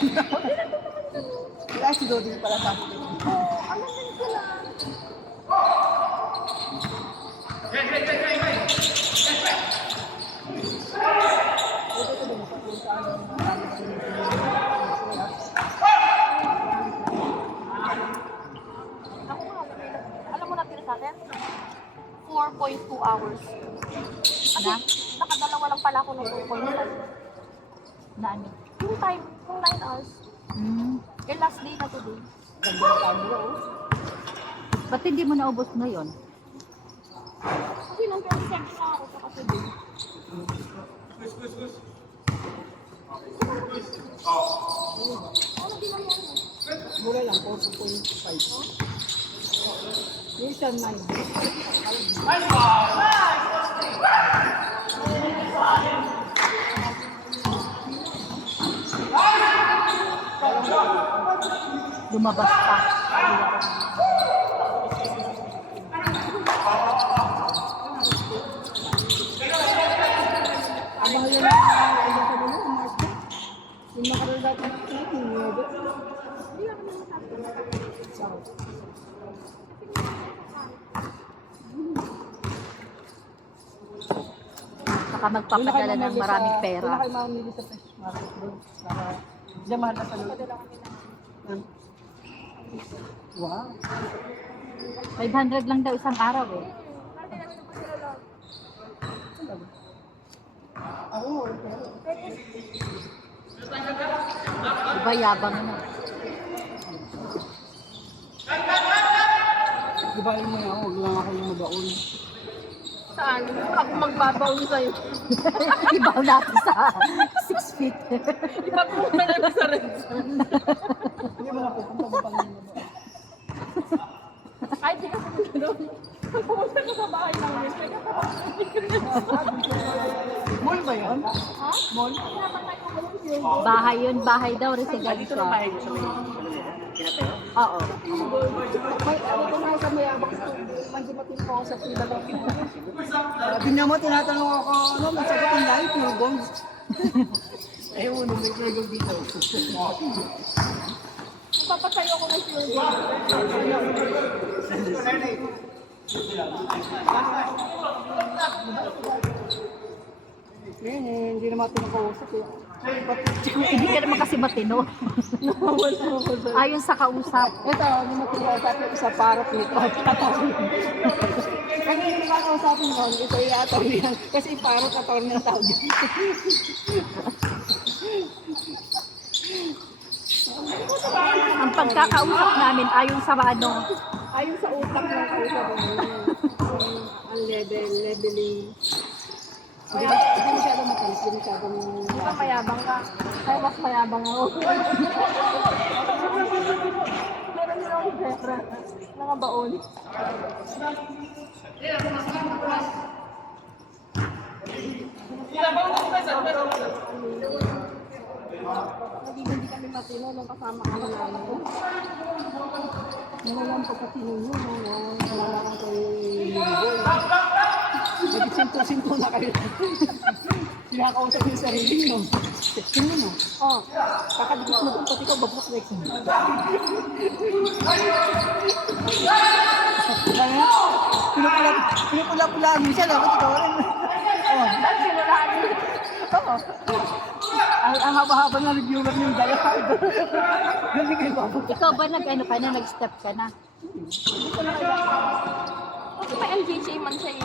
Wala si Dodi pala sa akin. Oo, ano din sila? Ako nga, alam mo na tira sa atin? 4.2 hours. Kasi nakadalawa lang pala ako ng 2.5. Na ano? Yung time, yung 9 hours. Eh, last day na today. Ganda ng camera, oh. Ba't hindi mo naubos ngayon? Kasi nung pero-send na ako sa today. Ano din naman yan? Mura lang, 4.5. Yung isa 9. Lumabas pa. Abang yun ang ano sa nila, ang Mars ko. Yung nakaraan dati ng training, yung Nuevo. Hindi ako naman Saka magpapadala ng maraming Doon pera. na kayo mamili sa fresh market doon. Diyan mahal na sa loob. Wow. 500 lang daw isang araw eh. Ako, okay. Diba yabang na. Di ba mo na, huwag lang ako yung mabaon. Saan? Ako magbabaon sa'yo. Ibaw natin sa 6 feet. Ipapunta na lang sa red. Hindi mo na pupunta mo pang yung mabaon. Ay, di ka pumunta doon. Pumunta ko sa bahay namin. Mall ba yun? Ha? Mall? Bahay yun, bahay daw, residensya. Oo. May ano ko nga sa mayabang mandimatin ko ako sa pila lang. Sabi niya mo, tinatanong ako, ano, magsagot ang lahi, pure gold. Ayaw mo, may pure gold dito. Papatayo ako ng pure gold. Ngayon eh, hindi naman ito nakausap eh. Hindi ka naman kasi matino. Ayon sa kausap. Ito, hindi mo tinakausap yung isa parot nito. Tatawin. Kasi hindi nakakausapin mo, ito i-ataw yan. Kasi parot at tawin ng tao dyan. Ang pagkakausap namin ayon sa ano, Ayun sa utak ng kausap mo. Ang leveling. Hindi masyadong matalis, hindi masyadong... Di ba mayabang ka? Ay, mas mayabang ako. Meron nila akong pera. Nakabaon. Hindi kami matino nung kasama kami namin. Nawalan po pati ninyo, nawalan ko yung linggo. Nag-sinto-sinto na kayo. Pinakausap yung sarili nyo. Sino mo? Oh, Kakadikit mo kung pati ko, babak like mo. Pinupula-pula mo siya, dapat ikaw rin. Oh. dahil sinulaan niyo. Oo. Ang haba-haba ng reviewer ng dalawa. Galing kayo ba? ikaw ba nag-ano ka na, nag-step ka na? Kasi may LGJ man siya eh.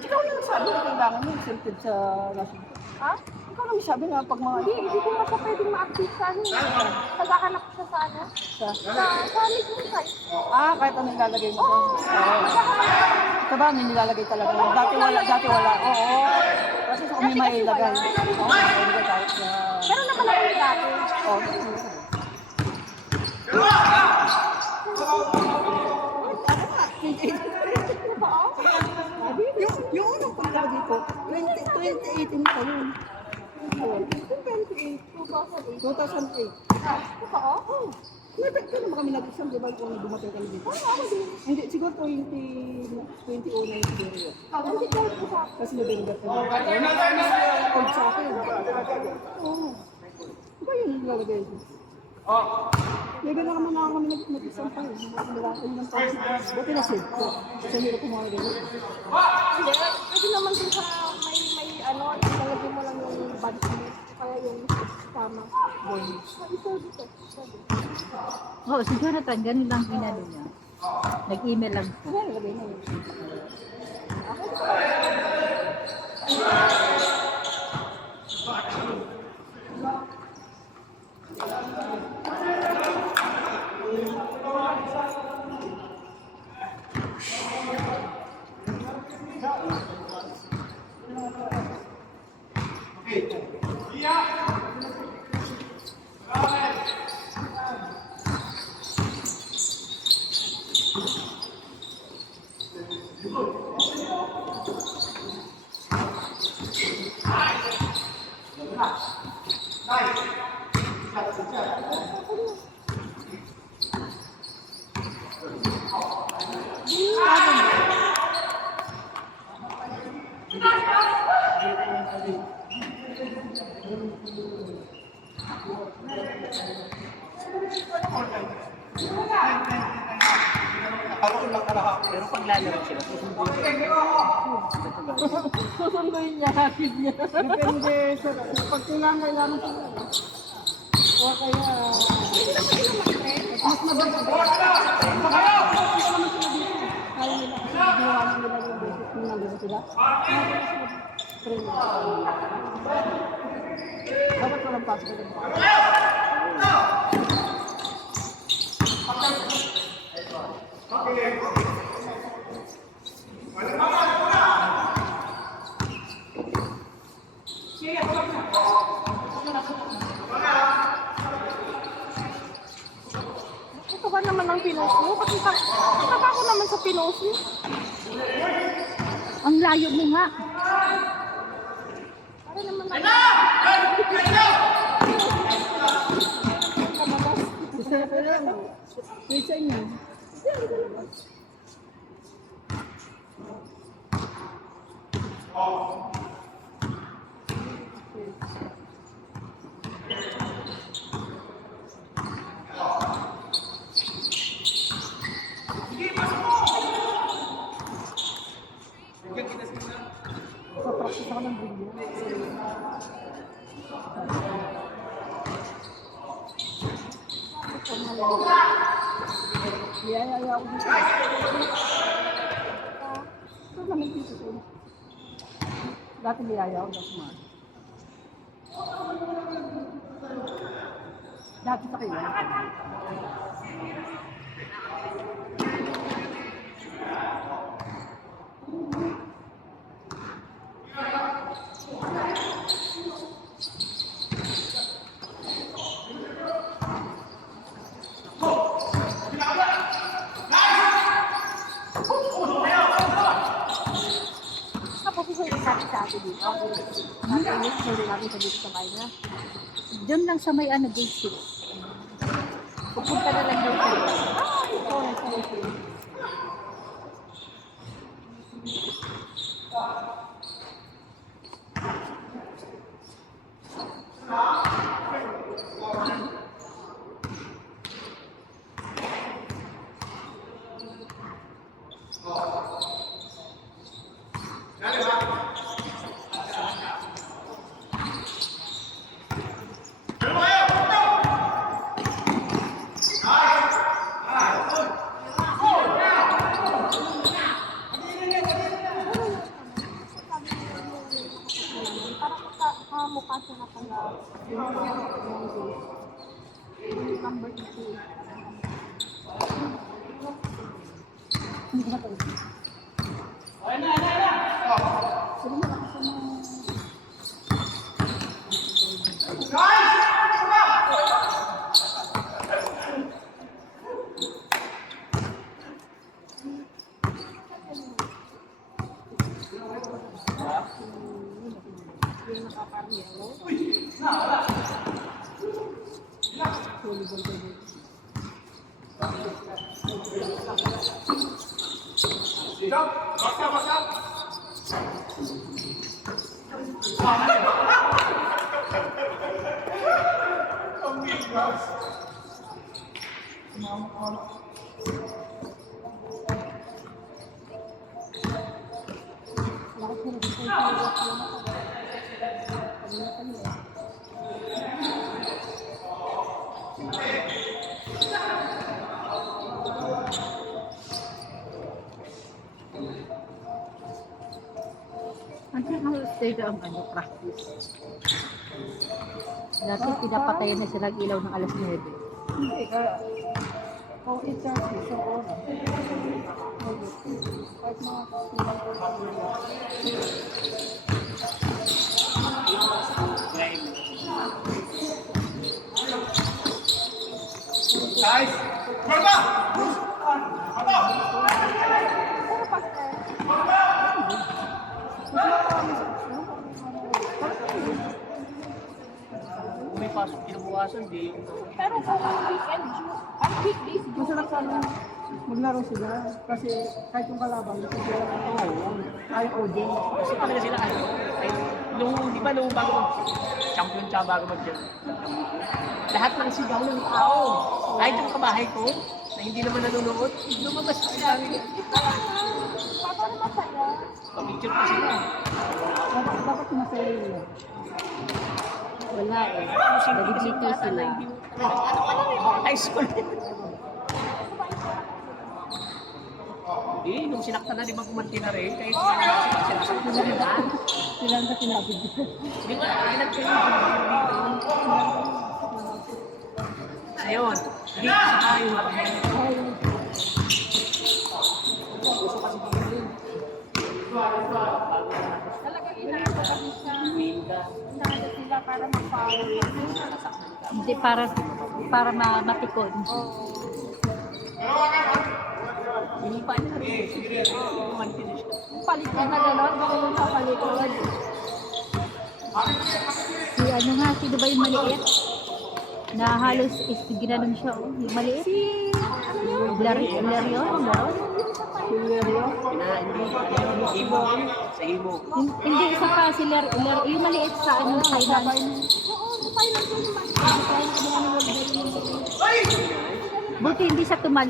Ikaw lang sabi na kailangan mo incentive sa national. Ha? Ikaw lang sabi na pag mga... Hindi ko na siya pwedeng ma-active sa ano. Naghahanap siya sa ano. Sa mismo site. Kahit ano nilalagay mo doon. Ito ba, may nilalagay talaga. Dati wala. Oo. Kasi sa kami mailagay. Oo, mailagay kahit sa... Pero naman ako yung dati. Oo. Yung unang punta dito, 2018 pa yun. 2008. 2008. Totoo? May ka naman kami nag-exam, di ba? Kung dumating kami dito. Hindi, siguro 2009 siguro yun. Hindi ka po sa Kasi November pa lang. Old sa akin. Oo. Ba yun yung lalagay ko? Lagyan na naman kami nag-exam pa yun. Ayun ang tapos. Buti na save ko. Kasi hirap kumawa rin. Hindi, pwede naman din sa may ano, ilalagay mo lang yung badge mo. Kaya yung tama. Ito dito. Oh, si Jonathan, ganun lang inano niya. Nag-email lang po. Ano lalagay na yun? Pero pag lalaro sila, Susunduin niya, hapid niya. Depende sa pag kailangan sila. O kaya, mas mabilis ba? Kaya nila kasi ginawa na nila yung basic kung nandun sila. Train. Dapat walang pasok din. Ito ba naman ang pinost mo? Kasi ko naman sa pinost mo. Ang layo mo nga. Para naman Gusto na pala. Wait sa inyo. Sa practice ako ng video. Niyayaya ako dito. Ito naman dito ko. Dati niyaya ako dati man. Dati sa kayo. Tapos yung sa atin dito. Natin yung sorry natin sa dito sa kanya. Doon lang sa may ano, gate 6. Pupunta na lang daw kayo. Parang mukha siya na pala. Number 2. Ang stage ang practice. Dati pinapatayan na silang ilaw ng alas 9. Hindi ka. Kung i-charge sa oras. Kahit mga Guys, Marta! Puro pastel. Kung may pasok kinabukasan, di yung Pero kung weekend, ang weekdays, masarap sana maglaro sila. Kasi kahit yung kalaban, kaya audience. kasi talaga sila ano. Ay, di ba nung bago champion siya bago mag-jump. Lahat ng sigaw ng tao. Kahit yung kabahay ko, na hindi naman nanonood, lumabas sila. paano masaya? Pa-picture pa sila. Dapat masaya nila. Wala eh. Kasi Nagigiti sila. High school. Hindi, nung sinaktan na, di ba kumanti na rin? Kahit sinaktan sila. Sila ang sinabi dito. Di ba, pinagpinag dito. Ayun, hindi sa yung gusto kasi dito yun. Talaga inaano siya. Inaano sila para mag-power. Hindi para matikon. Hindi pa niya rin. Kumanti na siya. Palikod na gano'n, gano'n sa palikod. Si ano nga, sino ba yung maliit? Na halos ginanon siya, oh. Yung maliit. Larion, gano'n. Hindi mo, sa imo. Hindi, isa pa si yung maliit sa ano, Thailand. Oo, Thailand yun. Buti hindi siya tumali.